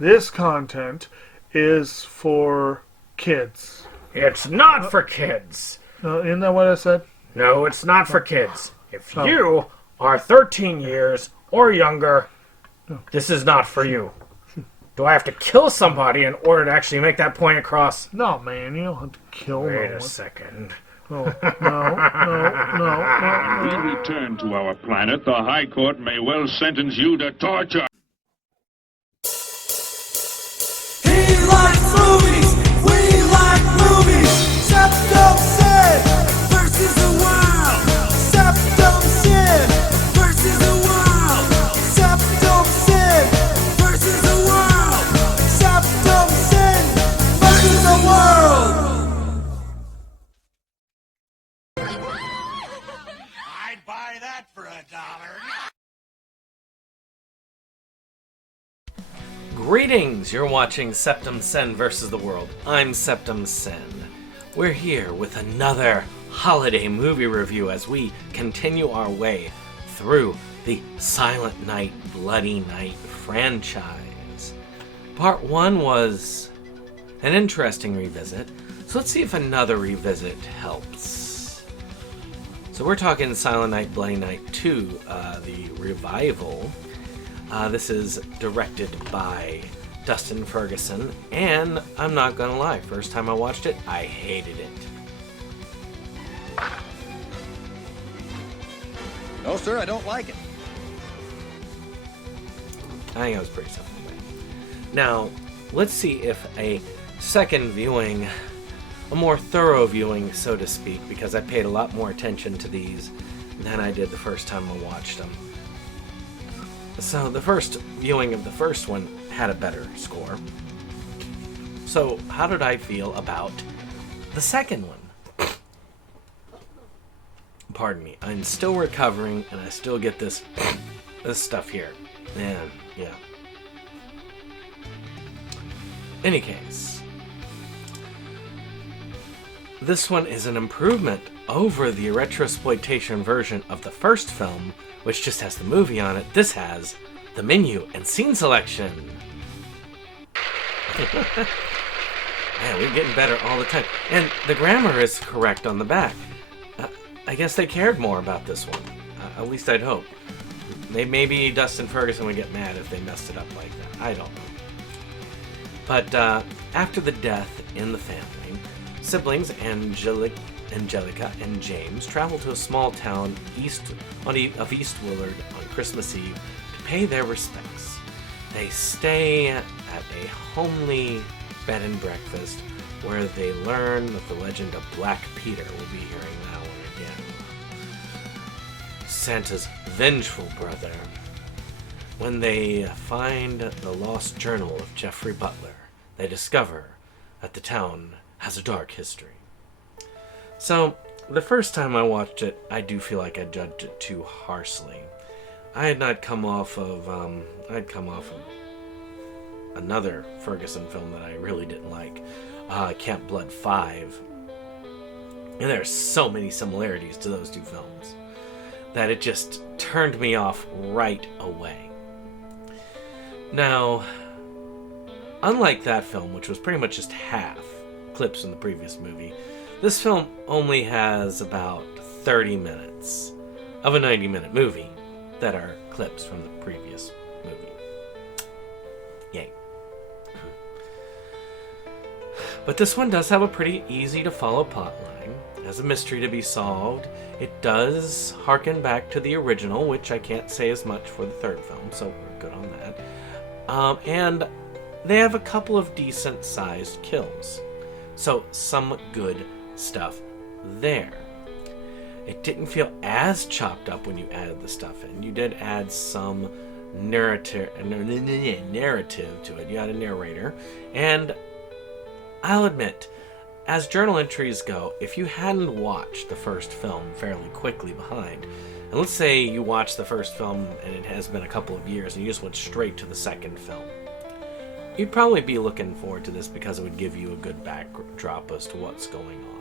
This content is for kids. It's not for kids. Isn't that what I said? No, it's not for kids. If you are 13 years or younger, this is not for you. Do I have to kill somebody in order to actually make that point across? No, man, you don't have to kill no one. Wait a second. Oh, no. We return to our planet. The High Court may well sentence you to torture. He likes movies. We like movies. SeptumSin versus the world. SeptumSin versus the world. SeptumSin versus the world. SeptumSin versus the world. I'd buy that for $1. Greetings! You're watching SeptumSin versus the World. I'm SeptumSin. We're here with another holiday movie review as we continue our way through the Silent Night, Bloody Night franchise. Part 1 was an interesting revisit, so let's see if another revisit helps. So we're talking Silent Night, Bloody Night 2, the revival. This is directed by Dustin Ferguson, and I'm not gonna lie, first time I watched it, I hated it. No, sir, I don't like it. I think it was pretty simple. Now, let's see if a second viewing, a more thorough viewing, so to speak, because I paid a lot more attention to these than I did the first time I watched them. So the first viewing of the first one had a better score. So how did I feel about the second one? Pardon me, I'm still recovering and I still get this stuff here. And yeah. Any case, this one is an improvement over the retrosploitation version of the first film, which just has the movie on it. This has the menu and scene selection. Man, we're getting better all the time. And the grammar is correct on the back. I guess they cared more about this one. At least I'd hope. Maybe Dustin Ferguson would get mad if they messed it up like that. I don't know. But after the death in the family, siblings Angelica and James travel to a small town of East Willard on Christmas Eve to pay their respects. They stay at a homely bed and breakfast where they learn that the legend of Black Peter will be hearing that one again. Santa's vengeful brother. When they find the lost journal of Jeffrey Butler, they discover that the town has a dark history. So, the first time I watched it, I do feel like I judged it too harshly. I had not come off of, another Ferguson film that I really didn't like, Camp Blood 5. And there are so many similarities to those two films that it just turned me off right away. Now, unlike that film, which was pretty much just half clips from the previous movie, this film only has about 30 minutes of a 90-minute movie that are clips from the previous movie. Yay. But this one does have a pretty easy-to-follow plotline. It has a mystery to be solved. It does harken back to the original, which I can't say as much for the third film, so we're good on that. And they have a couple of decent-sized kills. So, some good stuff there. It didn't feel as chopped up when you added the stuff in. You did add some narrative to it. You had a narrator. And I'll admit, as journal entries go, if you hadn't watched the first film fairly quickly behind, and let's say you watched the first film and it has been a couple of years and you just went straight to the second film, you'd probably be looking forward to this because it would give you a good backdrop as to what's going on.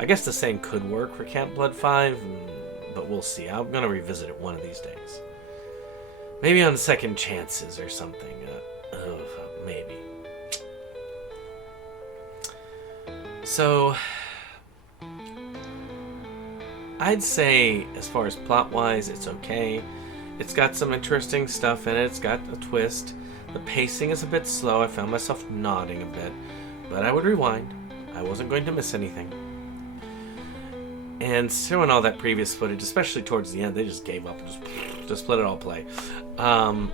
I guess the same could work for Camp Blood 5, but we'll see. I'm going to revisit it one of these days. Maybe on second chances or something. maybe. So, I'd say, as far as plot-wise, it's okay. It's got some interesting stuff in it. It's got a twist. The pacing is a bit slow. I found myself nodding a bit. But I would rewind. I wasn't going to miss anything. And showing all that previous footage, especially towards the end, they just gave up and just let it all play. I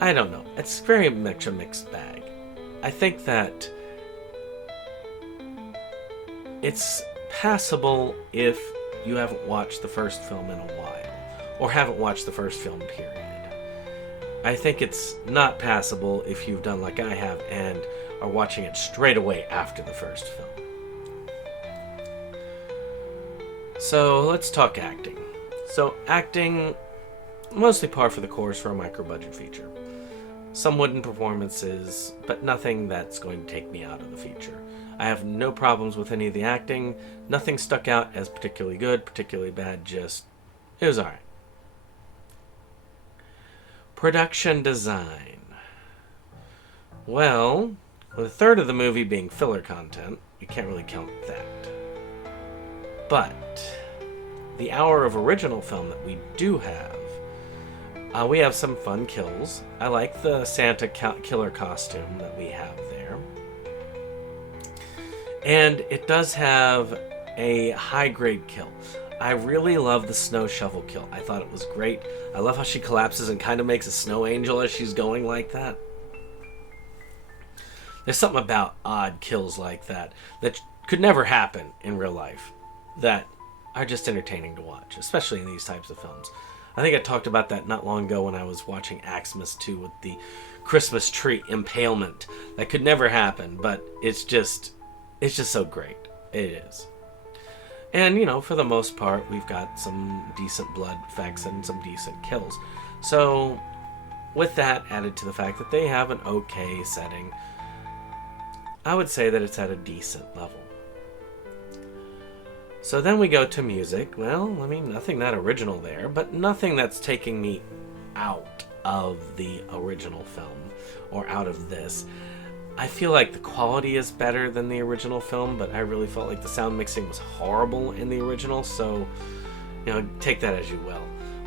don't know. It's very much a mixed bag. I think that it's passable if you haven't watched the first film in a while, or haven't watched the first film, period. I think it's not passable if you've done like I have and are watching it straight away after the first film. So let's talk acting. So acting, mostly par for the course for a micro-budget feature. Some wooden performances, but nothing that's going to take me out of the feature. I have no problems with any of the acting. Nothing stuck out as particularly good, particularly bad, just, it was alright. Production design. Well, with a third of the movie being filler content, you can't really count that. But the hour of original film that we do have, we have some fun kills. I like the Santa killer costume that we have there. And it does have a high-grade kill. I really love the snow shovel kill. I thought it was great. I love how she collapses and kind of makes a snow angel as she's going like that. There's something about odd kills like that that could never happen in real life that are just entertaining to watch, especially in these types of films. I think I talked about that not long ago when I was watching Xmas 2 with the Christmas tree impalement. That could never happen, but it's just so great. It is. And, you know, for the most part, we've got some decent blood effects and some decent kills. So, with that added to the fact that they have an okay setting, I would say that it's at a decent level. So then we go to music. Well, I mean, nothing that original there, but nothing that's taking me out of the original film or out of this. I feel like the quality is better than the original film, but I really felt like the sound mixing was horrible in the original, so, you know, take that as you will.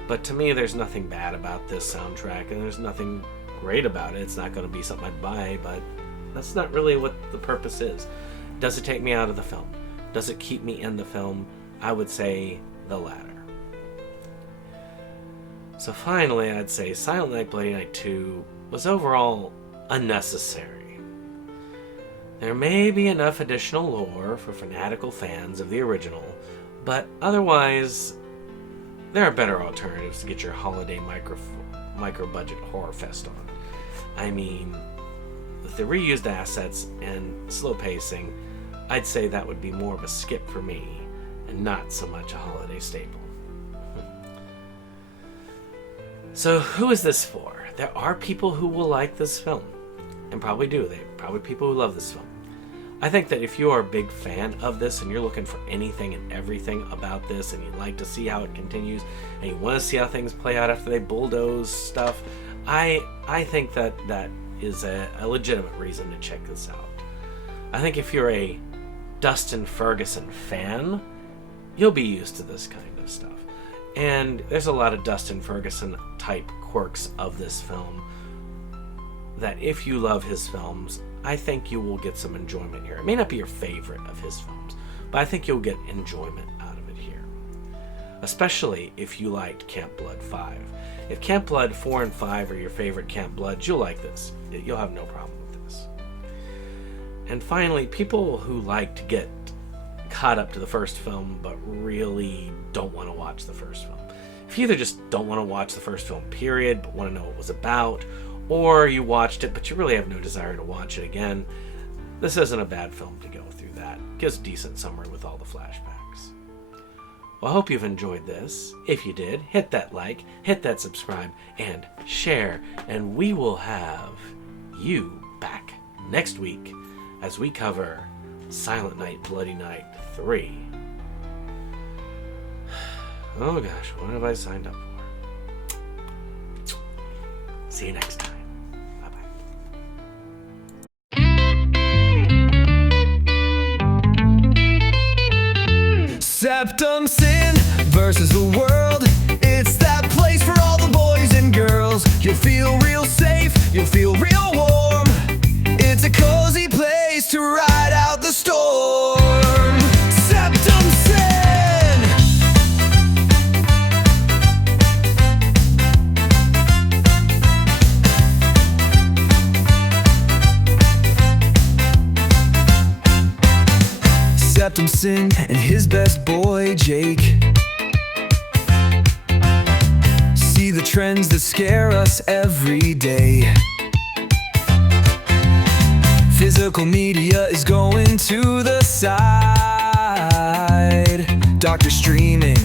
But to me, there's nothing bad about this soundtrack, and there's nothing great about it. It's not going to be something I'd buy, but that's not really what the purpose is. Does it take me out of the film? Does it keep me in the film? I would say the latter. So finally, I'd say Silent Night, Bloody Night 2 was overall unnecessary. There may be enough additional lore for fanatical fans of the original, but otherwise, there are better alternatives to get your holiday micro-budget horror fest on. I mean, with the reused assets and slow pacing, I'd say that would be more of a skip for me, and not so much a holiday staple. So who is this for? There are people who will like this film, and probably do. There are probably people who love this film. I think that if you are a big fan of this, and you're looking for anything and everything about this, and you'd like to see how it continues, and you want to see how things play out after they bulldoze stuff, I think that that is a legitimate reason to check this out. I think if you're a Dustin Ferguson fan, you'll be used to this kind of stuff. And there's a lot of Dustin Ferguson type quirks of this film that if you love his films, I think you will get some enjoyment here. It may not be your favorite of his films, but I think you'll get enjoyment out of it here. Especially if you liked Camp Blood 5. If Camp Blood 4 and 5 are your favorite Camp Bloods, you'll like this. You'll have no problem with this. And finally, people who like to get caught up to the first film but really don't want to watch the first film. If you either just don't want to watch the first film, period, but want to know what it was about, or you watched it but you really have no desire to watch it again, this isn't a bad film to go through that. It gives a decent summary with all the flashbacks. Well, I hope you've enjoyed this. If you did, hit that like, hit that subscribe, and share, and we will have you back next week as we cover Silent Night, Bloody Night 3. Oh gosh, what have I signed up for? See you next time. Bye-bye. SeptumSin versus the world. It's that place for all the boys and girls. You'll feel real safe, you'll feel real warm. It's a cozy place to ride out the storm. SeptumSin. SeptumSin and his best boy Jake see the trends that scare us every day. Physical media is going to the side. Doctor streaming,